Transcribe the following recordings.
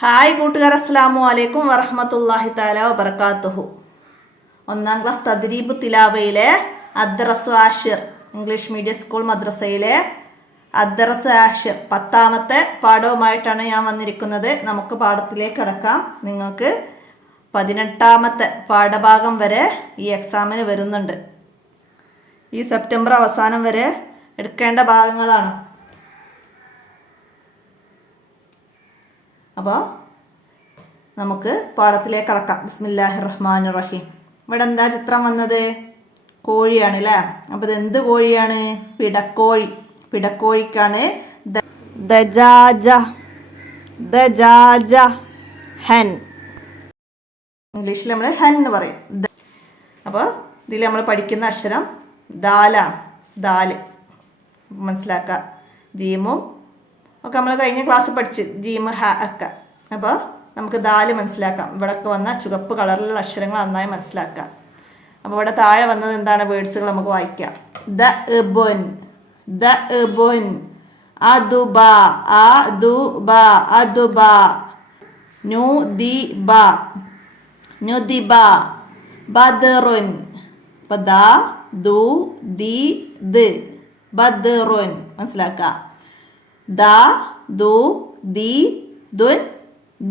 Hi കൂട്ടുകാർ, അസ്സലാമു അലൈക്കും വറഹ്മത്തുള്ളാഹി തആല വബറകാതുഹു. ഒന്നാം ക്ലാസ് തദ്രീബ് തിലാവയിലെ അദ്ദറസു ആഷിർ ഇംഗ്ലീഷ് മീഡിയം സ്കൂൾ മദ്രസയിലെ അദ്ദറസു ആഷിർ 10ാമത്തെ പാഠവുമായിട്ടാണ് ഞാൻ വന്നിരിക്കുന്നത്. നമുക്ക് പാഠത്തിലേക്ക് കടക്കാം. നിങ്ങൾക്ക് 18ാമത്തെ പാഠഭാഗം വരെ ഈ എക്സാമിന് വരുന്നുണ്ട്. ഈ സെപ്റ്റംബർ അവസാനം വരെ എടുക്കേണ്ട ഭാഗങ്ങളാണ്. അപ്പോൾ നമുക്ക് പാഠത്തിലേക്ക് കടക്കാം. ബിസ്മില്ലാഹിർ റഹ്മാനിർ റഹീം. ഇവിടെ എന്താ ചിത്രം വന്നത്? കോഴിയാണ് അല്ലേ? അപ്പോൾ ഇത് എന്ത് കോഴിയാണ്? പിടക്കോഴി. പിടക്കോഴിക്കാണ് ദജാജ. ദജാജ ഹെൻ. ഇംഗ്ലീഷിൽ നമ്മൾ ഹെൻ എന്ന് പറയും. അപ്പോൾ ഇതിൽ നമ്മൾ പഠിക്കുന്ന അക്ഷരം ദാലാണ്. ദാല് മനസ്സിലാക്കുക. ജീമും ഒക്കെ നമ്മൾ കഴിഞ്ഞ ക്ലാസ് പഠിച്ച് ജീമ് ഹ ഒക്കെ. അപ്പോൾ നമുക്ക് ദാല് മനസ്സിലാക്കാം. ഇവിടെയൊക്കെ വന്ന ചുവപ്പ് കളറിലുള്ള അക്ഷരങ്ങൾ നന്നായി മനസ്സിലാക്കാം. അപ്പോൾ ഇവിടെ താഴെ വന്നത് എന്താണ്? വേർഡ്സുകൾ നമുക്ക് വായിക്കാം. ദ ഇബുൻ, ദ ഇബുൻ, അദുബ, അദുബ, അദുബ, നുദിബ, നുദിബ, ബദറുൻ. അപ്പോൾ ദ ദു ദി ദ് ബദറുൻ മനസ്സിലാക്കുക. ദ ദു ദി ദുൻ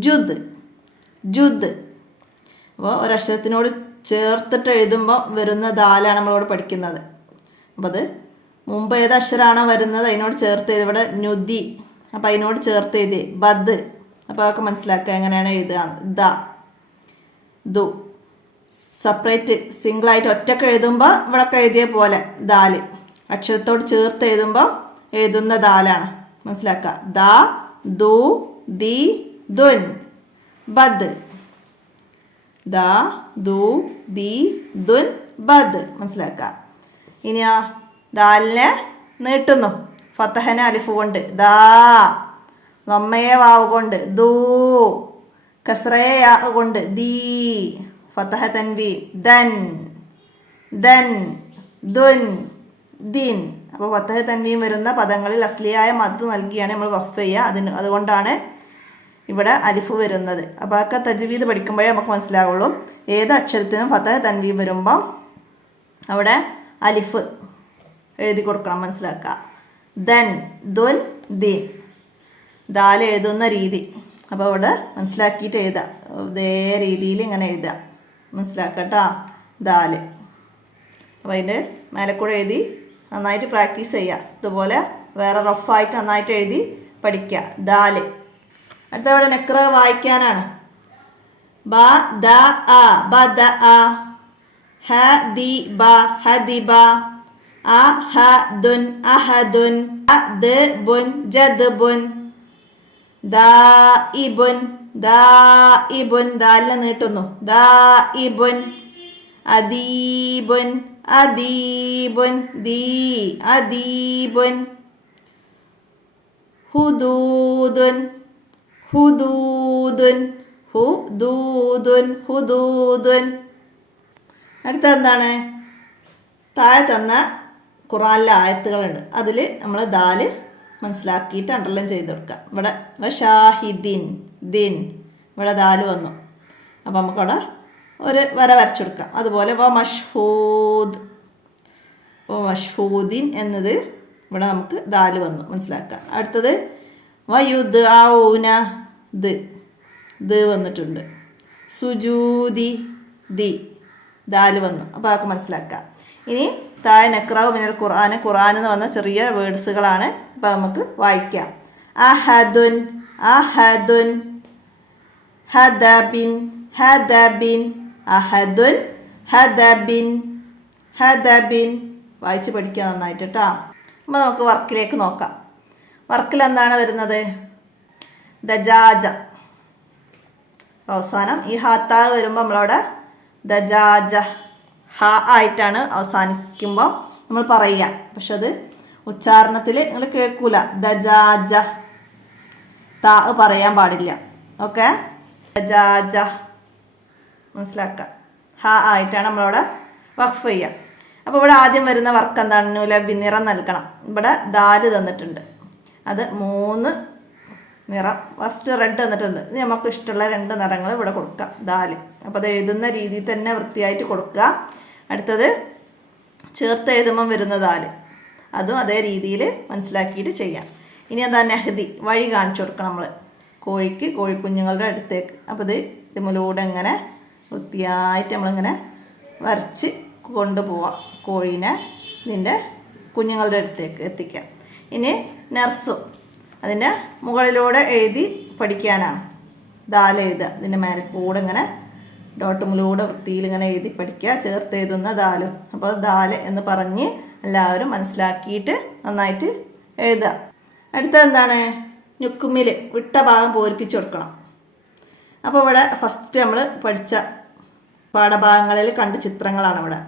ജുദ്, ജുദ്. അപ്പോൾ ഒരക്ഷരത്തിനോട് ചേർത്തിട്ട് എഴുതുമ്പോൾ വരുന്ന ദാലാണ് നമ്മളിവിടെ പഠിക്കുന്നത്. അപ്പോൾ അത് മുമ്പ് ഏത് അക്ഷരമാണോ വരുന്നത് അതിനോട് ചേർത്ത് എഴുതി. ഇവിടെ നുദി, അപ്പോൾ അതിനോട് ചേർത്ത് എഴുതി ബദ്. അപ്പോൾ അതൊക്കെ മനസ്സിലാക്കുക എങ്ങനെയാണ് എഴുതുക. ദ ദു സെപ്പറേറ്റ് സിംഗിളായിട്ട് ഒറ്റക്ക് എഴുതുമ്പോൾ ഇവിടെയൊക്കെ എഴുതിയ പോലെ ദാല്. അക്ഷരത്തോട് ചേർത്ത് എഴുതുമ്പോൾ എഴുതുന്ന ദാലാണ് മനസ്സിലാക്കുക. ദ ദു ദി ദുൻ ബദ്. ദ ദു ദി ദുൻ ബദ് മനസ്സിലാക്കുക. ഇനിയോ ദാലിനെ നീട്ടുന്നു. ഫതഹനെ അലിഫ് കൊണ്ട് ദാ, ലമ്മയെ വാവ് കൊണ്ട് ദൂ, കസ്റയെ യാ കൊണ്ട് ദീ, ഫതഹ തൻവീൻ ദൻ, ദൻ, ദുൻ, ദിൻ. അപ്പോൾ ഫതഹ തൻവീൻ വരുന്ന പദങ്ങളിൽ അസ്ലിയായ മദ് നൽകിയാണ് നമ്മൾ വഖഫ് ചെയ്യുക. അതുകൊണ്ടാണ് ഇവിടെ അലിഫ് വരുന്നത്. അപ്പോൾ അതൊക്കെ തജ്വീദ് പഠിക്കുമ്പോഴേ നമുക്ക് മനസ്സിലാവുള്ളൂ. ഏത് അക്ഷരത്തിനും ഫതഹ തൻവീൻ വരുമ്പം അവിടെ അലിഫ് എഴുതി കൊടുക്കണം മനസ്സിലാക്കുക. ദൻ, ദുൻ, ദിൻ. ദാൽ എഴുതുന്ന രീതി അപ്പോൾ ഇവിടെ മനസ്സിലാക്കിയിട്ട് എഴുതുക. ഇതേ രീതിയിൽ ഇങ്ങനെ എഴുതുക മനസ്സിലാക്കട്ടോ. ദാല്. അപ്പോൾ അതിൻ്റെ മേലെക്കൂടെ എഴുതി നന്നായിട്ട് പ്രാക്ടീസ് ചെയ്യുക. ഇതുപോലെ വേറെ റഫായിട്ട് നന്നായിട്ട് എഴുതി പഠിക്കുക. ദാല്. അടുത്ത ഇവിടെ നെക്ര വായിക്കാനാണ്. ബ the uh ബദ uh, her the ബ ഹദിബ, അ ഹ ദുൻ അഹദുൻ, അ ദ ബുൻ ജദ്ബുൻ, ദാ ഇബുൻ, ദാ ഇബുൻ. ദാലിനെ നീട്ടുന്നു. ദാ ഇബുൻ, അദീബുൻ, അദീബുൻ, ദീ അദീബുൻ, ഹുദൂദുൻ, ഹുദൂദുൻ, ഹുദൂദുൻ, ഹുദൂദുൻ. അടുത്ത എന്താണ്? താഴെ തന്ന ഖുറാനിലെ ആയത്തുകളുണ്ട്. അതിൽ നമ്മൾ ദാല് മനസ്സിലാക്കിയിട്ട് അണ്ടർലൈൻ ചെയ്ത് കൊടുക്കുക. ഇവിടെ വഷാഹിദിൻ ദിൻ, ഇവിടെ ദാല് വന്നു. അപ്പോൾ നമുക്കവിടെ ഒരു വര വരച്ചെടുക്കാം. അതുപോലെ വ മഷ്ഹൂദ്, വ മഷ്ഹൂദിൻ എന്നത് ഇവിടെ നമുക്ക് ദാല് വന്നു മനസ്സിലാക്കുക. അടുത്തത് വയുദ് ഔന ദ്, ദ് വന്നിട്ടുണ്ട്. സുജൂദി ദി, ദാല് വന്നു. അപ്പോൾ അതൊക്കെ മനസ്സിലാക്കുക. ഇനി താഴെ നക്റാവ് മിനൽ ഖുർആൻ, ഖുർആൻ എന്ന് വന്ന ചെറിയ വേർഡ്സുകളാണ്. അപ്പോൾ നമുക്ക് വായിക്കാം. അഹദുൻ, അഹദുൻ, ഹദബിൻ, ഹദബിൻ, അഹദുൻ, ഹദബിൻ, ഹദബിൻ. വായിച്ച് പഠിക്കുക നന്നായിട്ട് കേട്ടോ. അപ്പോൾ നമുക്ക് വർക്കിലേക്ക് നോക്കാം. വർക്കിൽ എന്താണ് വരുന്നത്? ദജാജ. അവസാനം ഈ ഹാത്താ വരുമ്പോൾ നമ്മളവിടെ ദജാജ ഹ ആയിട്ടാണ് അവസാനിക്കുമ്പോൾ നമ്മൾ പറയുക. പക്ഷെ അത് ഉച്ചാരണത്തിൽ നിങ്ങൾ കേൾക്കൂല. ദജാജ താ പറയാൻ പാടില്ല. ഓക്കെ, ദജാജ മനസ്സിലാക്കുക. ഹ ആയിട്ടാണ് നമ്മളവിടെ വഖഫ് ചെയ്യുക. അപ്പോൾ ഇവിടെ ആദ്യം വരുന്ന വർക്ക് എന്താണ്? നുലബി, നിറം നൽകണം. ഇവിടെ ദാല് തന്നിട്ടുണ്ട്. അത് 3 നിറം ഫസ്റ്റ് റെഡ് വന്നിട്ടുണ്ട്. ഇനി നമുക്ക് ഇഷ്ടമുള്ള 2 നിറങ്ങൾ ഇവിടെ കൊടുക്കാം ദാല്. അപ്പോൾ അത് എഴുതുന്ന രീതിയിൽ തന്നെ വൃത്തിയായിട്ട് കൊടുക്കുക. അടുത്തത് ചേർത്ത് എഴുതുമ്പം വരുന്ന ദാല്, അതും അതേ രീതിയിൽ മനസ്സിലാക്കിയിട്ട് ചെയ്യാം. ഇനി എന്താ നെഹ്ദി, വഴി കാണിച്ചു കൊടുക്കണം നമ്മൾ കോഴിക്കുഞ്ഞുങ്ങളുടെ അടുത്തേക്ക്. അപ്പോൾ ഇതിലൂടെ ഇങ്ങനെ വൃത്തിയായിട്ട് നമ്മളിങ്ങനെ വരച്ച് കൊണ്ടുപോവാം. കോഴീനെ ഇതിൻ്റെ കുഞ്ഞുങ്ങളുടെ അടുത്തേക്ക് എത്തിക്കാം. ഇനി നർസു, അതിൻ്റെ മുകളിലൂടെ എഴുതി പഠിക്കാനാണ്. ദാൽ എഴുതുക, ഇതിൻ്റെ മേലെ കൂടെ ഇങ്ങനെ ഡോട്ടുമ്മിലൂടെ വൃത്തിയിൽ ഇങ്ങനെ എഴുതി പഠിക്കുക, ചേർത്ത് എഴുതുന്ന ദാലും. അപ്പോൾ ദാല് എന്ന് പറഞ്ഞ് എല്ലാവരും മനസ്സിലാക്കിയിട്ട് നന്നായിട്ട് എഴുതുക. അടുത്തത് എന്താണ്, ഞുക്കുമ്മിൽ വിട്ട ഭാഗം പൂരിപ്പിച്ച് കൊടുക്കണം. അപ്പോൾ ഇവിടെ ഫസ്റ്റ് നമ്മൾ പഠിച്ച പാഠഭാഗങ്ങളിൽ കണ്ട ചിത്രങ്ങളാണ് ഇവിടെ.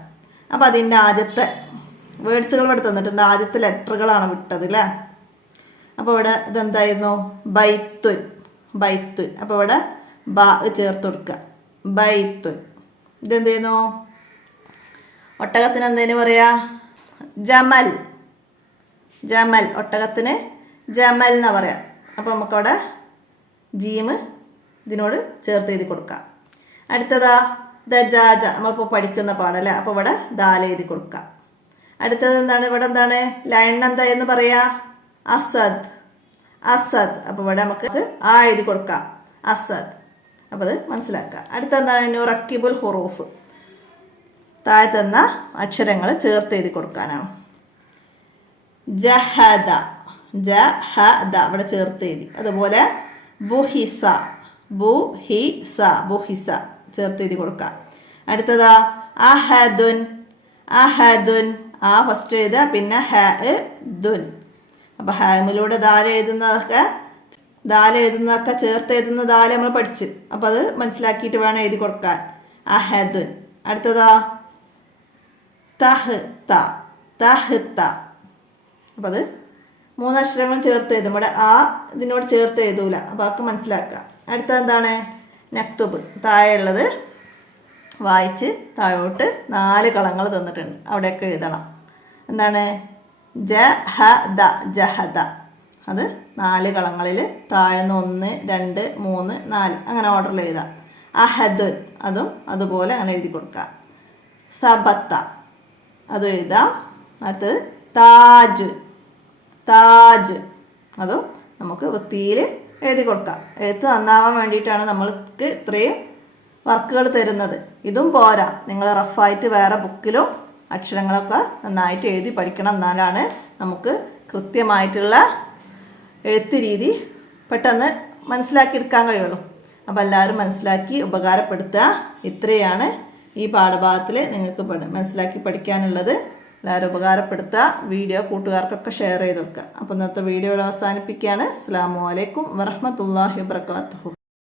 അപ്പോൾ അതിൻ്റെ ആദ്യത്തെ വേർഡ്സുകൾ ഇവിടെ തന്നിട്ടുണ്ട്. ആദ്യത്തെ ലെറ്ററുകളാണ് വിട്ടത് അല്ലേ. അപ്പോൾ ഇവിടെ ഇതെന്തായിരുന്നു, ബൈത്തുൻ. അപ്പോൾ ഇവിടെ ബ ചേർത്ത് കൊടുക്കുക, ബൈത്തുൻ. ഇതെന്ത് ചെയ്യുന്നു, ഒട്ടകത്തിന് എന്തേനു പറയാ, ജമൽ. ഒട്ടകത്തിന് ജമൽ എന്നാ പറയാം. അപ്പോൾ നമുക്കവിടെ ജീമ് ഇതിനോട് ചേർത്ത് എഴുതി കൊടുക്കാം. അടുത്തതാ ദജാജ, നമ്മളിപ്പോൾ പഠിക്കുന്ന പാടല്ലേ. അപ്പോൾ ഇവിടെ ദാൽ എഴുതി കൊടുക്കാം. അടുത്തത് എന്താണ്, ഇവിടെ എന്താണ് ലൈൻ എന്തായെന്ന് പറയാ, അസദ്. അപ്പോൾ ഇവിടെ നമുക്ക് ആ എഴുതി കൊടുക്കാം, അസദ്. അപ്പോൾ അത് മനസ്സിലാക്കുക. അടുത്തെന്താണ് നുറക്കിബുൽ ഹുറൂഫ്, താഴെ തന്ന അക്ഷരങ്ങൾ ചേർത്ത് എഴുതി കൊടുക്കാനാണ്. ജഹദ, ഇവിടെ ചേർത്ത് എഴുതി. അതുപോലെ ബുഹിസ ചേർത്ത് എഴുതി കൊടുക്കുക. അടുത്തതാ അഹദുൻ. ആ ഫസ്റ്റ് എഴുതുക, പിന്നെ ഹ ദുൻ. അപ്പോൾ ഹാമിലൂടെ ദാൽ എഴുതുന്നതൊക്കെ ചേർത്ത് എഴുതുന്ന ദാൽ നമ്മൾ പഠിച്ചു. അപ്പോൾ അത് മനസ്സിലാക്കിയിട്ട് വേണം എഴുതി കൊടുക്കാൻ. അഹദുൻ. അടുത്തതാ തഹ്ത. അപ്പോൾ അത് 3 അക്ഷരങ്ങളും ചേർത്ത് എഴുതും. ഇവിടെ ആ ഇതിനോട് ചേർത്ത് എഴുതൂല. അപ്പോൾ അതൊക്കെ മനസ്സിലാക്കുക. അടുത്തത് എന്താണ്, നക്തുബ്. താഴെയുള്ളത് വായിച്ച് താഴോട്ട് 4 കളങ്ങൾ തന്നിട്ടുണ്ട്, അവിടെയൊക്കെ എഴുതണം. എന്താണ്, ജഹദ. അത് 4 കളങ്ങളിൽ താഴ്ന്ന് 1, 2, 3, 4 അങ്ങനെ ഓർഡറിൽ എഴുതാം. അഹദുൻ, അതും അതുപോലെ അങ്ങനെ എഴുതി കൊടുക്കുക. സബത്ത, അതും എഴുതാം. അടുത്തത് താജ്. അതും നമുക്ക് വൃത്തിയിൽ എഴുതി കൊടുക്കാം. എഴുത്ത് നന്നാവാൻ വേണ്ടിയിട്ടാണ് നമ്മൾക്ക് ഇത്രയും വർക്കുകൾ തരുന്നത്. ഇതും പോരാ, നിങ്ങൾ റഫായിട്ട് വേറെ ബുക്കിലും അക്ഷരങ്ങളൊക്കെ നന്നായിട്ട് എഴുതി പഠിക്കണം. എന്നാലാണ് നമുക്ക് കൃത്യമായിട്ടുള്ള എഴുത്ത് രീതി പെട്ടെന്ന് മനസ്സിലാക്കിയെടുക്കാൻ കഴിയുള്ളൂ. അപ്പോൾ എല്ലാവരും മനസ്സിലാക്കി ഉപകാരപ്പെടുത്തുക. ഇത്രയാണ് ഈ പാഠഭാഗത്തിൽ നിങ്ങൾക്ക് മനസ്സിലാക്കി പഠിക്കാനുള്ളത്. എല്ലാവരും ഉപകാരപ്പെടുത്തുക. വീഡിയോ കൂട്ടുകാർക്കൊക്കെ ഷെയർ ചെയ്ത് കൊടുക്കുക. അപ്പോൾ ഇന്നത്തെ വീഡിയോ അവസാനിപ്പിക്കുകയാണ്. അസ്സലാമു അലൈക്കും വറഹ്മത്തുള്ളാഹി വബറകാതുഹു.